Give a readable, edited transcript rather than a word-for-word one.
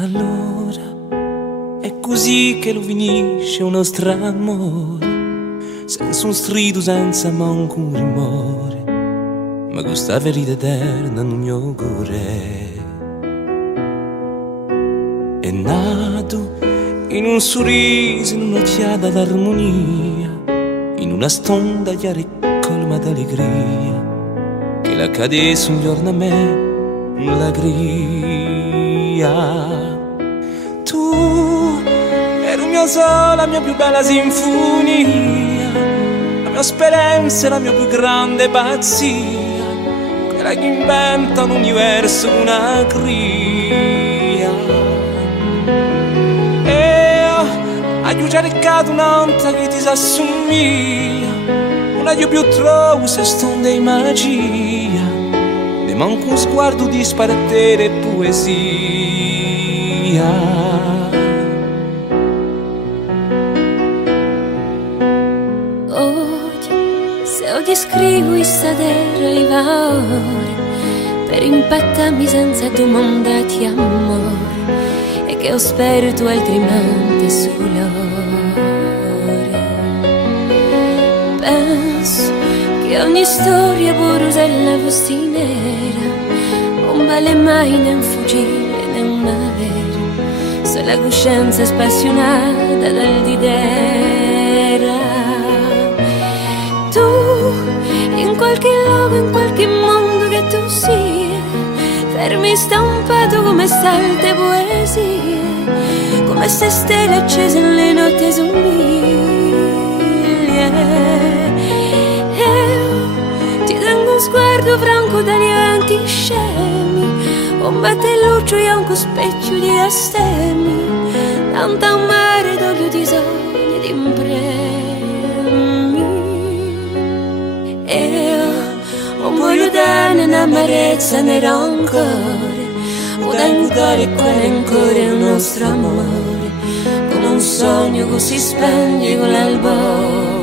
Allora è così che lo finisce un nostro amore, senza un strido, senza manco un rumore, ma questa verità eterna nel mio cuore. È nato in un sorriso, in un'occhiata d'armonia, in una stonda chiara e colma d'allegria, che la cade sugli ornamenti l'allegria. Tu eri il mio sole, la mia più bella sinfonia, la mia speranza, la mia più grande pazzia, quella che inventa un universo, una cria. E ho cercato un'altra che ti s'assomiglia, una che più trovo se stonda di magia, ne manca un sguardo di sparattere e poesia. Se eu descrevo questa terra e valore per impattarmi senza domandare amore, e che io spero tu altrimenti sull'ore. Penso che ogni storia pure se la fosse nera non vale mai né fuggire né una vera, se la coscienza è spassionata dall'idea. In qualche luogo, in qualche mondo che tu sia, fermi stampato come salte poesie, come se stelle accese nelle notti sommiglie. Io ti tengo un sguardo franco dagli eventi scemi, un battelluccio e un specchio di astemi, tanto a mare d'olio di sogni di impremi. Non voglio dare né amarezza né rancore, voglio dare quale ancora è il nostro amore, come un sogno che si spegne con l'albore.